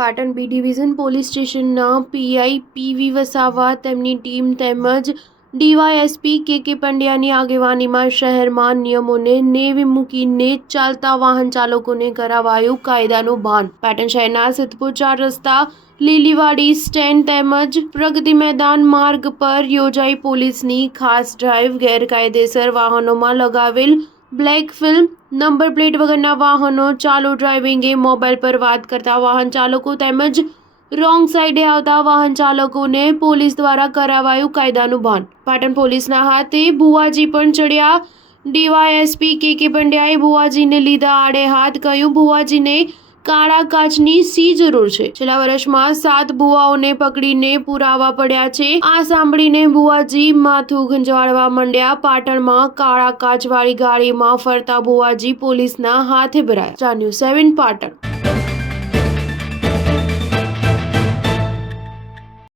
Patan B division police સ્ટેશનના PI PV Vasava તેમની team તેમજ ડીવાયએસપી કે પંડ્યાની આગેવાનીમાં શહેરમાં નિયમોને નેવે મૂકીને ચાલતા વાહન ચાલકોને કરાવાયું કાયદાનું ભાન। પાટણ શહેરના સિદ્ધપુર 4 રસ્તા લીલીવાડી સ્ટેન્ડ તેમજ પ્રગતિ મેદાન માર્ગ પર યોજાઈ પોલીસની ખાસ ડ્રાઈવ। ગેરકાયદેસર વાહનોમાં લગાવેલ બ્લેક ફિલ્મ, નંબર પ્લેટ વગરના વાહનો, ચાલુ ડ્રાઇવિંગે મોબાઈલ પર વાત કરતા વાહન ચાલકો તેમજ રોંગ સાઈડે આવતા વાહન ચાલકોને પોલીસ દ્વારા કરાવાયું કાયદાનું ભાન। પાટણ પોલીસના હાથે ભુવાજી પણ ચડ્યા। ડીવાયએસપી કે પંડ્યાએ ભુવાજીને લીધા આડે હાથ, કહ્યું ભુવાજીને કાળા કાચની શી જરૂર છે? છેલ્લા વર્ષમાં 7 ભુવાઓને પકડીને પુરાવા પડ્યા છે। આ સાંભળીને ભુવાજી માથું ખંજવાળવા માંડ્યા। પાટણમાં કાળા કાચવાળી ગાડીમાં ફરતા ભુવાજી પોલીસના હાથે ભરાયા। ન્યૂઝ 7 પાટણ।